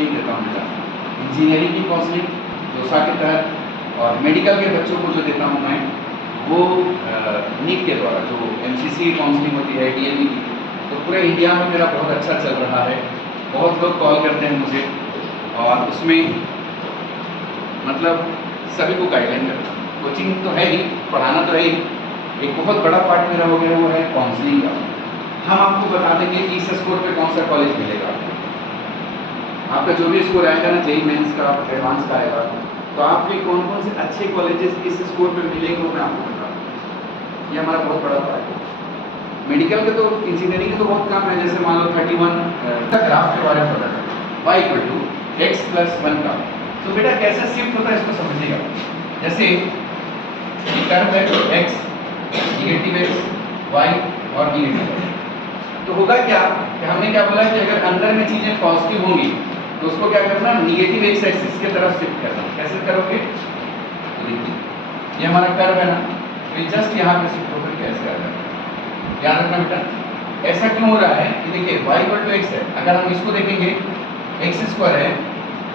Counselling देता हूँ बेटा, इंजीनियरिंग की काउंसलिंग जोसा के तहत, और मेडिकल के बच्चों को जो देता हूँ मैं वो नीट के द्वारा, जो MCC की काउंसलिंग होती है DLE की। तो पूरे इंडिया में मेरा बहुत अच्छा चल रहा है, बहुत लोग कॉल करते हैं मुझे, और उसमें मतलब सभी को गाइडलाइन करता हूँ। कोचिंग तो है ही, पढ़ाना तो है ही, एक बहुत बड़ा पार्ट मेरा हो गया वो है काउंसलिंग का। हम आपको बता देंगे कि इस स्कोर पे कौन सा कॉलेज मिलेगा आपको। आपका जो भी स्कोर आएगा ना, JEE मेंस का, एडवांस का आएगा, तो आपके कौन कौन से अच्छे कॉलेजेस इस स्कोर पे मिलेंगे वो मैं आपको बता दूँ। ये हमारा बहुत बड़ा पार्ट है। मेडिकल के तो, इंजीनियरिंग के तो बहुत कम है, जैसे मान लो 31 ग्राफ के बारे में पता है, y = x + 1 का। तो बेटा कैसे शिफ्ट होता है इसको समझिएगा। जैसे कर्व है x, नेगेटिव x, y और नेगेटिव y, तो होगा क्या कि हमने क्या बोला कि अगर अंदर में चीजें पॉजिटिव होंगी तो उसको क्या करना, नेगेटिव x एक्सिस की तरफ शिफ्ट करना। कैसे करोगे, तो देखिए ये हमारा कर्व है ना, तो जस्ट यहाँ पे शिफ्ट होकर कैसे आ जाएगा, याद रखना बेटा। ऐसा क्यों हो रहा है कि देखिए y = x है, अगर हम इसको देखेंगे x² है,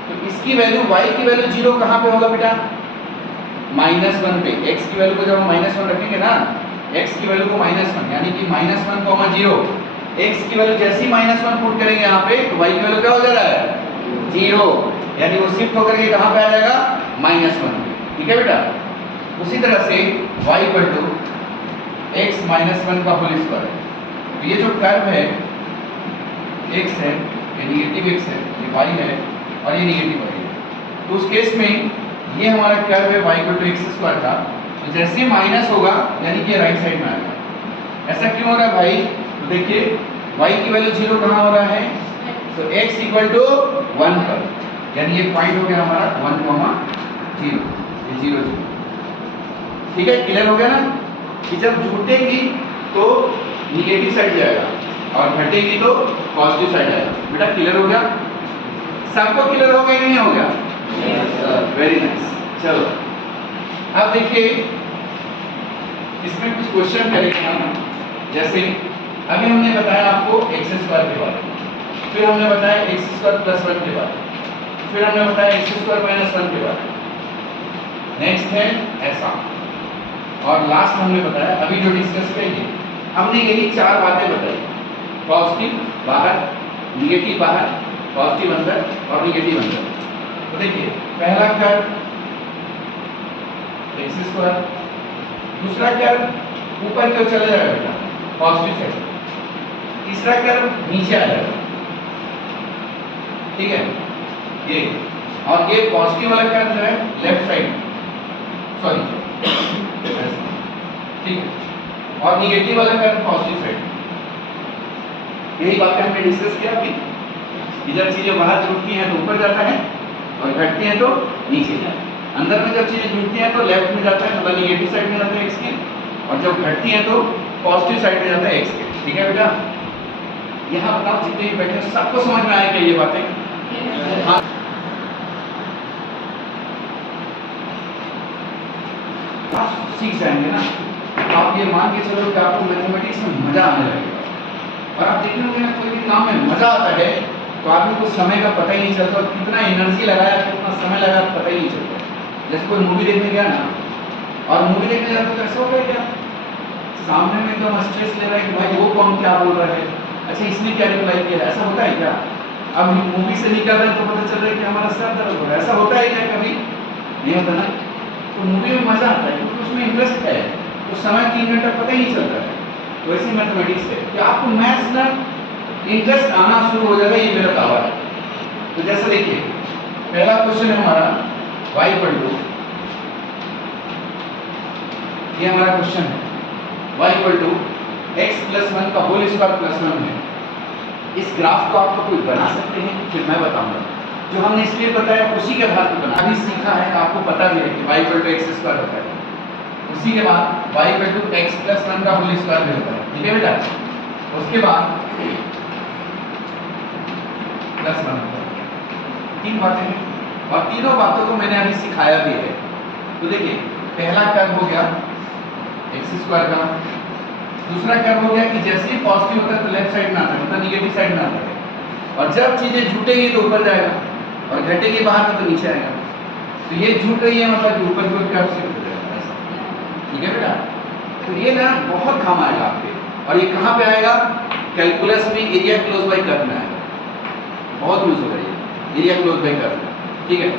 तो इसकी वैल्यू, y की वैल्यू 0 कहाँ पे होगा बेटा, -1 पे। x की वैल्यू को जब हम -1 रखेंगे ना, x की वैल्यू को -1 यानी कि -1, 0, x की वैल्यू जैसे ही -1 पुट करेंगे यहाँ पे, तो y की वैल्यू क्या हो जा रहा है, 0, यानी वो शिफ्ट होकर के कहाँ पे आ जाएगा, -1 पे। ठीक है बेटा। उसी तरह से y = x - 1 का होल स्क्वायर। तो ये जो कर्व है x है, ये नेगेटिव x है, ये y है और ये नेगेटिव y है। तो उस केस में ये हमारा कर्व है y = x² का, तो जैसे ही माइनस होगा यानी कि राइट साइड में आएगा। ऐसा क्यों हो रहा है भाई, तो देखिए y की वैल्यू 0 कहाँ हो रहा है, तो x = 1 पर, यानी ये पॉइंट हो गया हमारा 1, 0, ये 0, 0। ठीक है, क्लियर हो गया ना कि जब जुटेगी तो निगेटिव साइड जाएगा और घटेगी तो पॉजिटिव साइड आएगा। बेटा क्लियर हो गया, सबको क्लियर हो गया कि नहीं हो गया, वेरी नाइस। चलो अब देखिए इसमें कुछ क्वेश्चन करेंगे हम। जैसे अभी हमने बताया आपको x² के बारे में, फिर हमने बताया x² + 1 के बारे में, फिर हमने बताया x² - 1 के बारे में, नेक्स्ट है ऐसा, और लास्ट हमने बताया अभी जो डिस्कस करेंगे हमने यही 4 बातें बताई, पॉजिटिव बाहर, नेगेटिव बाहर, पॉजिटिव अंदर और नेगेटिव अंदर। तो देखिए पहला कर्व x², दूसरा कर्व ऊपर की ओर चला जाएगा बेटा, पॉजिटिव साइड, तीसरा कर्व नीचे आ जाएगा, ठीक है ये, और ये पॉजिटिव वाला कर्व जो है लेफ्ट साइड, सॉरी ठीक है, और निगेटिव वाला कर्व पॉजिटिव साइड। यही बातें हमने डिस्कस किया कि इधर चीजें बाहर जुड़ती हैं तो ऊपर जाता है और घटती हैं तो नीचे जाता है। अंदर में जब चीजें जुड़ती हैं तो लेफ्ट में जाता है, मतलब निगेटिव साइड में जाता है x के, और जब घटती हैं तो पॉजिटिव साइड में जाता है x के। ठीक है बेटा, यहाँ बताओ जितने भी बैठे सबको समझ में आए क्या ये बातें? हाँ, आप सीख जाएंगे ना, आप ये मान के चलो कि आपको मैथमेटिक्स में मजा आने लगेगा। और आप देखेंगे ना कोई भी काम में मजा आता है तो आदमी को समय का पता ही नहीं चलता, कितना एनर्जी लगाया, कितना समय लगा पता ही नहीं चलता। जैसे कोई मूवी देखने गया ना, और मूवी देखने जाता तो ऐसा होगा क्या, सामने में एकदम स्ट्रेस ले रहा है कि भाई वो कौन क्या बोल रहा है, अच्छा इसने क्या रिप्लाई किया, ऐसा होता है क्या? अब मूवी से निकल रहे हैं तो पता चल रहा है कि हमारा सर दर्द हो रहा है, ऐसा होता है क्या कभी? नहीं होता ना। तो मूवी में मजा आता है क्योंकि उसमें इंटरेस्ट है, तो समय 3 घंटा पता ही नहीं चलता है। वैसे मैथमेटिक्स है कि आपको मैथ्स ना इंटरेस्ट आना शुरू हो जाएगा, ये मेरा दावा है। तो जैसे देखिए पहला क्वेश्चन है हमारा y = ये हमारा क्वेश्चन है y = x + 1 का होल स्क्वायर + 1 है। इस ग्राफ को आप कोई बना सकते हैं, फिर मैं बताऊंगा। जो हमने इसलिए बताया उसी के आधार पर बना, अभी सीखा है, आपको पता भी है कि y = x² होता है। उसी के बाद y = x + 1 का होल स्क्वायर भी होता है। ठीक है बेटा, उसके बाद +1 होता है। 3 बातें हैं और तीनों बातों को मैंने अभी सिखाया भी है। तो देखिए पहला कर्व हो गया x² का, दूसरा कर्व हो गया कि जैसे ही पॉजिटिव होता है तो लेफ्ट साइड में आता है, मतलब निगेटिव साइड में आता है, और जब चीजें जुटेंगी तो ऊपर जाएगा। और घटेगी बाहर में तो नीचे आएगा। तो ये झूठ रही है, मतलब कि ऊपर की ओर कर्व शिफ्ट हो जाएगा ऐसा। ठीक है बेटा, तो ये ना बहुत काम आएगा आपके। और ये कहाँ पे आएगा? कैलकुलस में एरिया क्लोज बाय कर्व में आएगा, बहुत यूज होगा ये एरिया क्लोज बाय कर्व। ठीक है,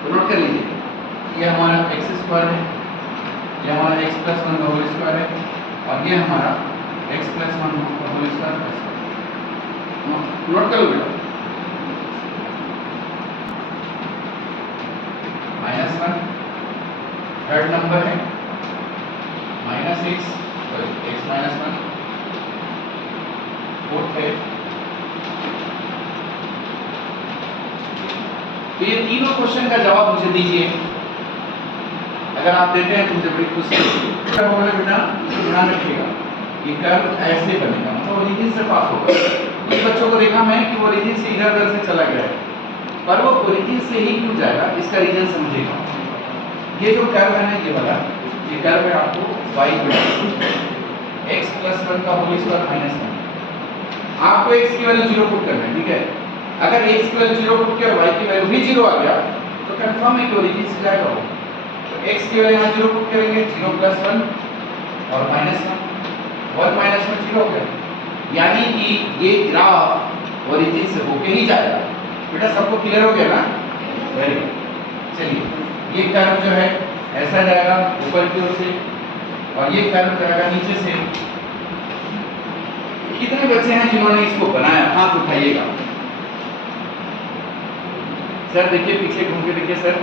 तो नोट कर लीजिए, ये हमारा एक्स स्क्वायर है, ये हमारा एक्स प्लस 1 का होल स्क्वायर है, और ये हमारा एक्स प्लस 1 का होल स्क्वायर। नोट कर लो बेटा, -1 थर्ड नंबर है, -x x -1 फोर्थ है। तो ये तीनों क्वेश्चन का जवाब मुझे दीजिए। अगर आप देते हैं तो मुझे बड़ी खुशी होगी। क्या बोले बेटा, ध्यान रखिएगा, ये कर्व ऐसे बनेगा, मतलब ओरिजिन से पास होगा। कुछ बच्चों को देखा मैं कि वो ओरिजिन से इधर उधर से चला गया है, पर वो ओरिजिन से ही क्यों जाएगा, इसका रीजन समझिएगा। ये जो कर्व है ना, ये वाला, ये कर्व है आपको y x प्लस 1 का होल स्क्वायर -1। आपको x की वैल्यू 0 पुट करना है। ठीक है, अगर x की वैल्यू 0 पुट किया और y की वैल्यू भी 0 आ गया तो कंफर्म है कि ओरिजिन से जाएगा वो। तो x की वैल्यू यहाँ 0 पुट करेंगे, 0 प्लस 1 और -1, 1 माइनस 1 0 हो गया। यानी कि ये ग्राफ ओरिजिन से होके ही जाएगा। बेटा सबको क्लियर हो गया ना? Very good. चलिए, ये कर्व जो है ऐसा जाएगा ऊपर की ओर से, और ये कर्व जाएगा नीचे से। कितने बच्चे हैं जिन्होंने इसको बनाया? हाथ उठाइएगा। सर देखिए, पीछे घूम के देखिए सर,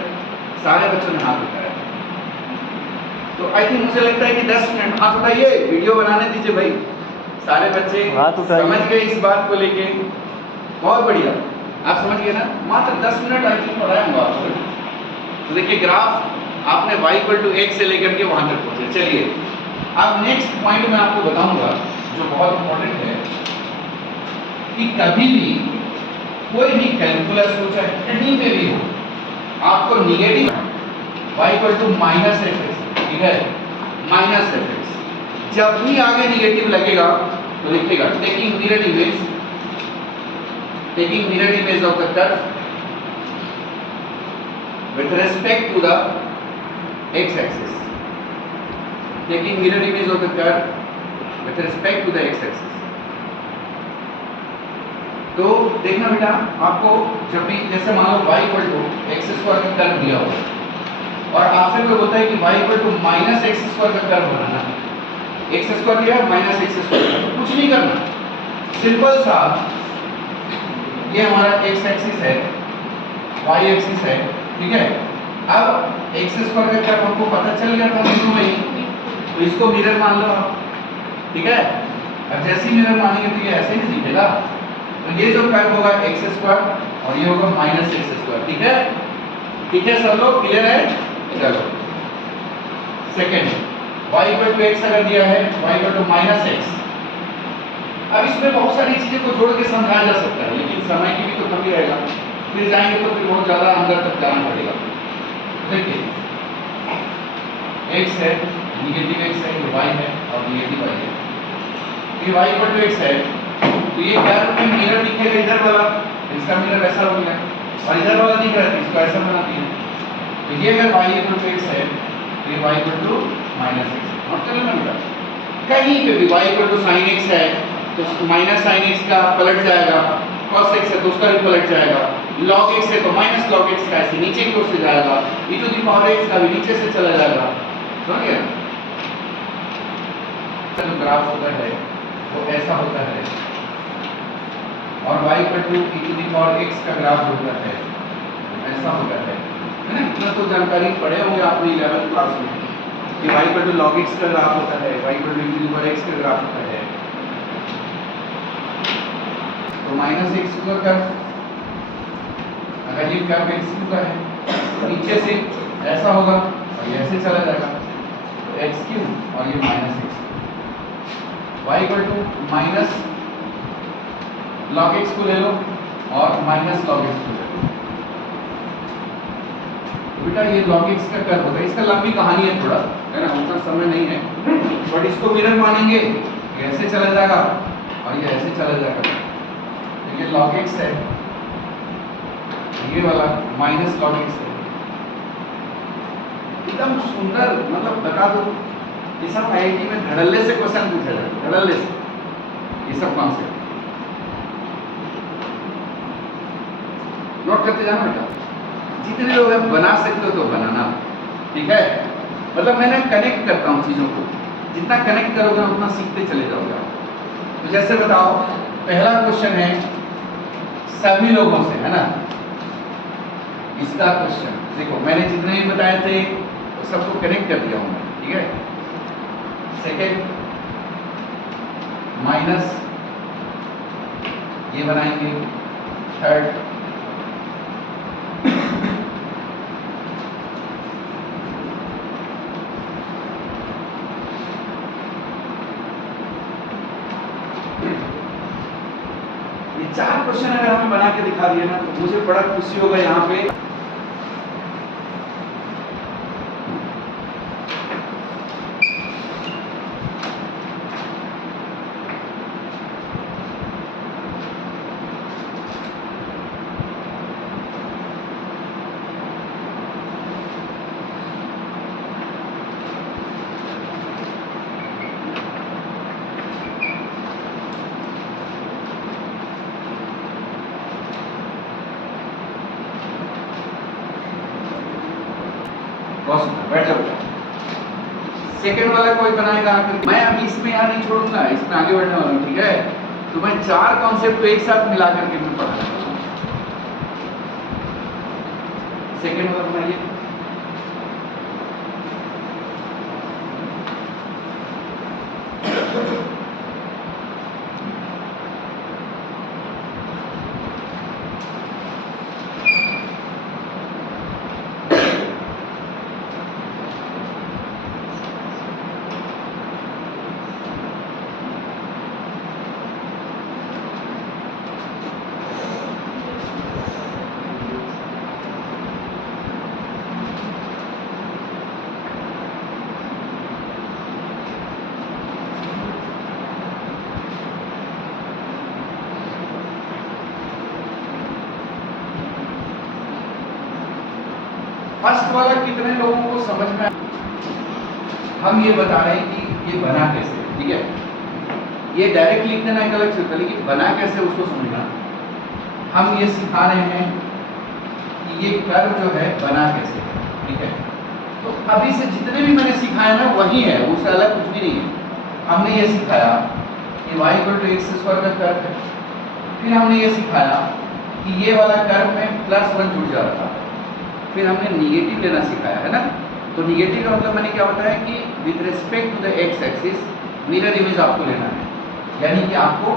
सारे बच्चों ने हाथ उठाया। तो आई थिंक मुझे लगता है कि 10 मिनट हाथ उठाइए, वीडियो बनाने दीजिए भाई। सारे बच्चे समझ गए इस बात को लेके, बहुत बढ़िया, आप समझ गए ना? मात्र 10 मिनट आई थिंक पढ़ाऊंगा आपको। तो देखिए ग्राफ आपने y x से लेकर के वहां तक पहुंचे। चलिए, अब नेक्स्ट पॉइंट मैं आपको बताऊंगा जो बहुत इंपॉर्टेंट है, कि कभी भी कोई भी कैलकुलस हो, चाहे कहीं पे भी हो, आपको निगेटिव y -fx, ठीक है, -fx, जब भी आगे निगेटिव लगेगा तो लिखिएगा taking mirror image of the curve with respect to the x-axis, taking mirror image of the curve with respect to the x-axis। तो देखना बेटा, आपको जब भी जैसे मान लो y x स्क्वायर का कर्व दिया हो और आपसे कोई बोलता है कि y -x स्क्वायर का कर्व बनाना है, x स्क्वायर दिया -x स्क्वायर, तो कुछ नहीं करना, सिंपल सा, ये हमारा x एक्सिस है, y एक्सिस है, ठीक है। अब x स्क्वायर का कर्व हमको पता चल गया था शुरू में ही, तो इसको मिरर मान लो आप, ठीक है। अब जैसे ही मिरर मानेंगे तो ये ऐसे ही दिखेगा। तो ये जो कर्व होगा x स्क्वायर और ये होगा -x स्क्वायर, ठीक है। ठीक है सब लोग, क्लियर है? चलो सेकंड, y x अगर दिया है, y -x, अब इसमें बहुत सारी चीजें को जोड़ के समझाया जा सकता है, लेकिन समय की भी तो कमी रहेगा, फिर जाएंगे तो फिर बहुत ज्यादा अंदर तक जाना पड़ेगा। देखिए x है, निगेटिव x है, ये y है और निगेटिव y है। ये y x है, तो ये कर्व में मिरर दिखेगा इधर वाला, इसका मिरर ऐसा हो गया, और इधर वाला दिख रहा है इसको ऐसा बना दिया। तो ये अगर y x है तो ये y -x, नोट कर लेना बेटा। कहीं पे भी y sin x है तो -sin x का पलट जाएगा, cos x है तो उसका भी पलट जाएगा, log x है तो -log x का ऐसे नीचे की ओर से जाएगा, e⁻x का भी नीचे से चला जाएगा, समझ गए? जो ग्राफ होता है वो ऐसा होता है, और y e⁻x का ग्राफ होता है ऐसा होता है ना। इतना तो जानकारी पढ़े होंगे आपने 11th क्लास में कि y log x का ग्राफ होता है, y e⁻x का ग्राफ होता है। तो -x का कर्व, अगर ये कर्व x का है तो नीचे से ऐसा होगा और ये ऐसे चला जाएगा, तो x³ और ये -x, y -log x को ले लो और -log x को ले लो। बेटा ये log x का कर्व होगा, इसका लंबी कहानी है थोड़ा, है ना, उतना समय नहीं है, बट इसको मिरर मानेंगे, ये ऐसे चला जाएगा और ये ऐसे चला जाएगा। ये log x है ये वाला माइनस लॉग एक्स है। एकदम सुंदर, मतलब बता दो ये सब आईआईटी में धड़ल्ले से क्वेश्चन पूछा जाता है, धड़ल्ले से ये सब कॉन्सेप्ट नोट करते जाना बेटा। जितने लोग हैं बना सकते हो तो बनाना, ठीक है। मतलब मैंने कनेक्ट करता हूँ चीज़ों को, जितना कनेक्ट करोगे उतना सीखते चले जाओगे आप। तो जैसे बताओ, पहला क्वेश्चन है सभी लोगों से, है ना। इसका क्वेश्चन देखो, मैंने जितने भी बताए थे तो सबको कनेक्ट कर दिया हूँ मैं, ठीक है। सेकेंड माइनस ये बनाएंगे, थर्ड ये 4 क्वेश्चन अगर हमें बना के दिखा दिए ना तो मुझे बड़ा खुशी होगा यहाँ पे। बैठ जाओ। सेकेंड वाला कोई बनाएगा, मैं अभी इसमें यहाँ नहीं छोड़ूंगा, इसमें आगे बढ़ने वाला हूँ, ठीक है। तो मैं 4 कॉन्सेप्ट को एक साथ मिला करके मैं पढ़ाने वाला हूँ। सेकेंड वाला बनाइए। फर्स्ट वाला कितने लोगों को समझ में, हम ये बता रहे हैं कि ये बना कैसे, ठीक है। ये डायरेक्ट लिख देना एक अलग से होता है, लेकिन बना कैसे उसको समझना। हम ये सिखा रहे हैं कि ये कर्व जो है बना कैसे, ठीक है। तो अभी से जितने भी मैंने सिखाया ना वही है, उससे अलग कुछ भी नहीं है। हमने ये सिखाया कि y = x² का कर्व है। फिर हमने ये सिखाया कि ये वाला कर्व में +1 जुड़ जा रहा था। फिर हमने निगेटिव लेना सिखाया, है ना। तो निगेटिव का मतलब मैंने क्या बताया कि with respect to the x axis mirror image आपको लेना है, यानी कि आपको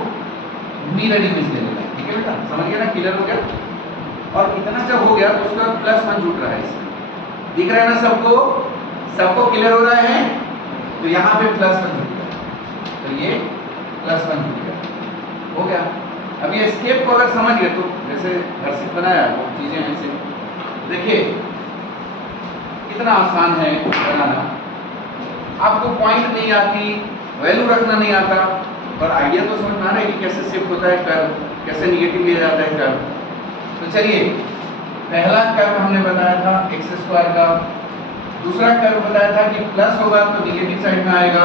मिरर इमेज ले लेना है, ठीक है बेटा। समझ गया ना, क्लियर हो गया। और इतना जब हो गया तो उसका +1 जुड़ रहा है इसमें, दिख रहा है ना सबको, सबको क्लियर हो रहा है। तो यहाँ पे +1 जुड़ गया, तो ये +1 जुड़ गया, हो गया। अब ये स्टेप को अगर समझ गए तो जैसे घर से बनाया वो चीज़ें ऐसे देखिए कितना आसान है बनाना। आपको पॉइंट नहीं आती, वैल्यू रखना नहीं आता, पर आइडिया तो समझ में आ रहा है कि कैसे शिफ्ट होता है कर्व, कैसे निगेटिव लिया जाता है कर्व। तो चलिए, पहला कर्व हमने बताया था x² का, दूसरा कर्व बताया था कि प्लस होगा तो निगेटिव साइड में आएगा,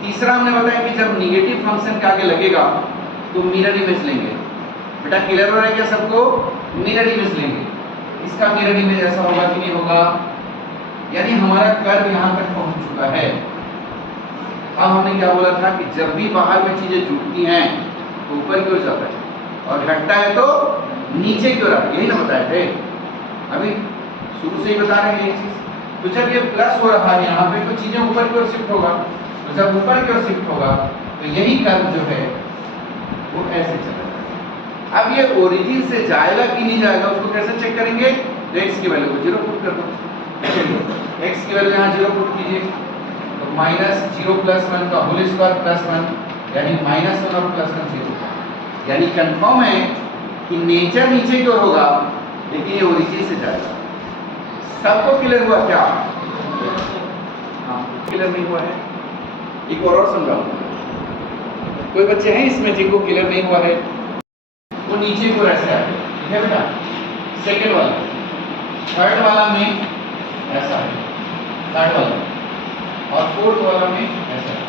तीसरा हमने बताया कि जब निगेटिव फंक्शन के आगे लगेगा तो मिरर इमेज लेंगे। बेटा क्लियर हो रहा है क्या सबको? मिरर इमेज लेंगे। इसका मिरर इमेज ऐसा होगा कि नहीं होगा, यानी हमारा कर्व यहाँ तक पहुँच चुका है। अब हमने क्या बोला था कि जब भी बाहर में चीजें जुड़ती हैं तो ऊपर की ओर जाता है और हटता है तो नीचे की ओर आता है, यही ना बताए थे अभी शुरू से ही बता रहे हैं ये चीज। तो जब ये प्लस हो रहा है यहाँ पे तो चीजें ऊपर की ओर शिफ्ट होगा, तो जब ऊपर की ओर शिफ्ट होगा तो यही कर्व जो है वो ऐसे चलेगा। अब ये ओरिजिन से जाएगा कि नहीं जाएगा उसको कैसे चेक करेंगे? तो x की वैल्यू को 0 पुट कर दो, x की वैल्यू यहाँ 0 पुट कीजिए, तो -0 + 1 का होल स्क्वायर +1 यानी -1 और +1 0, यानी कंफर्म है कि नेचर नीचे की ओर होगा लेकिन ये ओरिजिन से जाएगा। सबको क्लियर हुआ क्या? हाँ, क्लियर नहीं हुआ है? एक और समझाऊं, कोई बच्चे हैं इसमें जिनको क्लियर नहीं हुआ है? वो नीचे को ऐसे आ गए, ठीक है बेटा। सेकेंड वाला, थर्ड वाला में ऐसा है, थर्ड वाला, और फोर्थ वाला में ऐसा है।